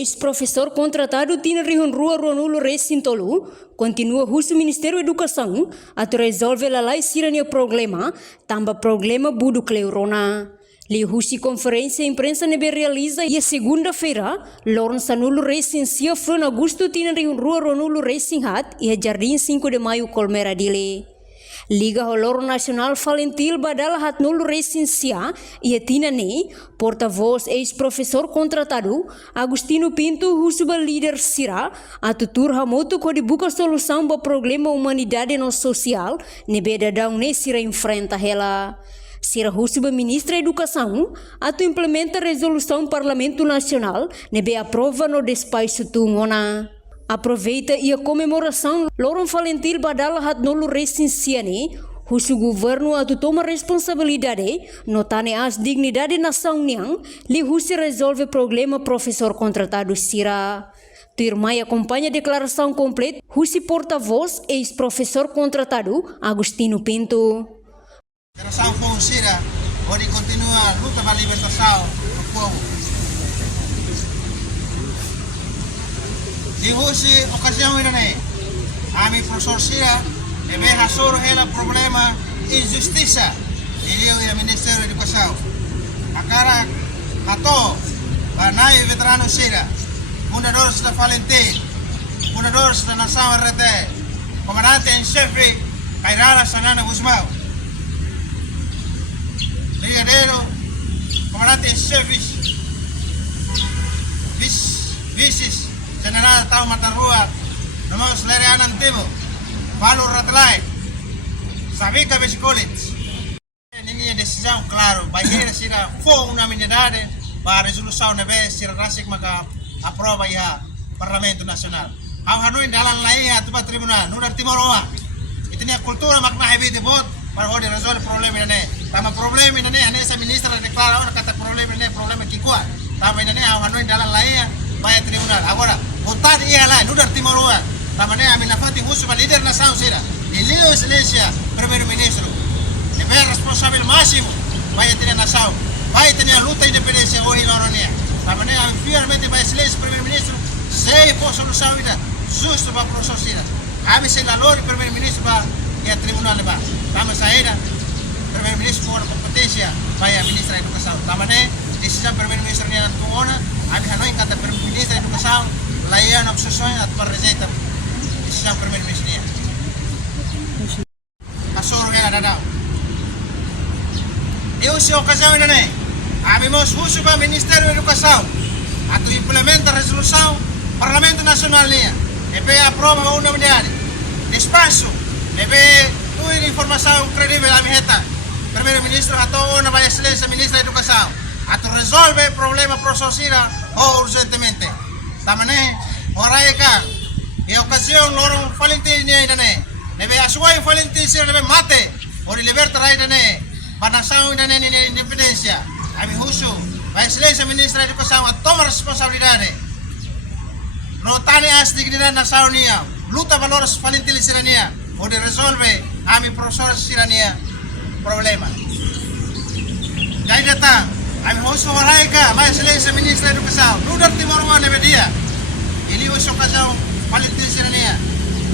ex-professor contratado tina rihun rua Ronulu Recintolu, continua husu Ministério da Educação a resolve lalai sirania problema, tamba problema budu cleurona. Li husi conferência imprensa nebe realiza e segunda-feira, Lawrence Sanulu Racing sia Fron Agosto tina rihun rua Ronulu Racing Hat e Jardim 5 de Maio Colmera Dile. Liga Holor Nacional Valentil Badala Hat Nulu Racing sia e tina ne, porta-voz ex-professor contratado, Agustino Pinto husuba líder sira, a tutur hamoto ko dibuka solução ba problema humanidade no social, nebe dadang ne sira enfrenta hela. Sira husuba ministra Educação, atu implementa resolução Parlamento Nacional, nebe aprova no despacho tungona. Aproveita e a comemoração Lawrence Valentil Badala Hat Nulu Racing siane, husu governo atu toma responsabilidade, notane as dignidade nação niang, li husi resolve problema professor contratado sira. Turmai acompanha declaração completa, husi porta-voz ex-professor contratado Agustino Pinto. Declaração com sira, onde continua a luta para a libertação do povo. Di husi ocasião ini, kami profesor Sira, ebe hasur hela problema injustiça, dia o Ministério da Educação. Akara mato, banai veterano Sira, fundadores da Valentim, fundadores da Nação RT, comandante em chefe, Kairala Sanana Guzmão, brigadeiro, comandante em chefe, vices, General Tau Matarrua, Nomos Lereanan Timo, Valor Ratlai, Sabica Base College. Ini decisão, claro, vai ter sira for unanimidade para a resolução na vez sira rasik maka aprova ya Parlamento Nacional. Hau hanoi dalam lain atau tribunal, nudar timoroa. Itu ni kultura makna hebat debot para hodi resolve problem ini. Tama problem ini ane sa ministra deklara orang kata problem ini problem kikuat. Tama ini hau hanoi dalam lain bayar tribunal. Agora votar ia lá, nudar timoroa. Tamane amin nafati husu para líder nação sira. Elio excelência primeiro-ministro. É responsável máximo vai ter nação, vai ter a luta independência hoje na Oronia. Tamane amin finalmente vai excelência primeiro-ministro sei por solução ida justo para professor sira. Amin se lalor primeiro-ministro para a tribunal leva. Tamane saída primeiro-ministro com competência vai a ministra da Educação. Tamane decisão primeiro-ministro ni ang tuona. Amin hanoi kata primeiro-ministro da Educação layan obsession at parrejeita decisão primeiro-ministro niya. Kasoro nga dadao. Eu se ocasião ainda nem. Abimos husu ba Ministério da Educação at implementa resolução Parlamento Nacional niya. Ebe aprova una unidade. Despacho. Ebe tuin informação credível a miheta. Primeiro-ministro ato na vai excelência ministra da Educação. Ato resolve problema prososira ou urgentemente. Tamane orai ka e ocasião Lawrence Valentil niya ainda nem. Nebe asuai Valentil sira nebe mate o libertar ainda nem. Banação ainda nem independência. Ami husu vai excelência ministra da Educação a tomar responsabilidade. Notane as dignidade nação niya. Luta valores Valentil sira niya. O de resolve ami professor sira niya problema. Jadi datang ami husu orai ka vai excelência ministra da Educação. Nudar timorwa nebe dia. Ili uso ocasião Valentil sira niya.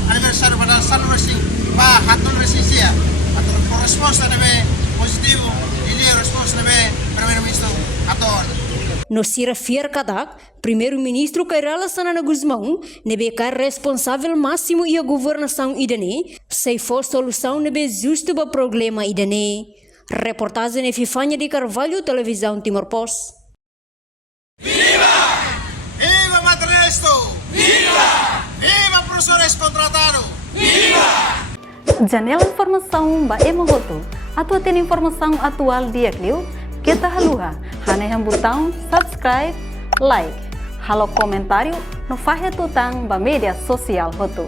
Aniversário pada Sanulu Racing ba hatul Racing sia. Atau resposta nebe positivo, ili resposta nebe primeiro-ministro aton. No sira fiar kadak, primeiro-ministro Kairala Sanana Guzmão nebe kar responsável máximo e a governação idane, sei for solução nebe justo ba problema idane. Reportagem ne Fifanya de Carvalho, Televisão Timor Post. Viva! Viva Matresto! Viva! Viva professores contratados! Viva! Janela informação ba emohoto. Atau tem informação atual dia Clio, kita haluha, haneham botão subscribe, like, halo comentário no fahe tutang ba media sosial hoto.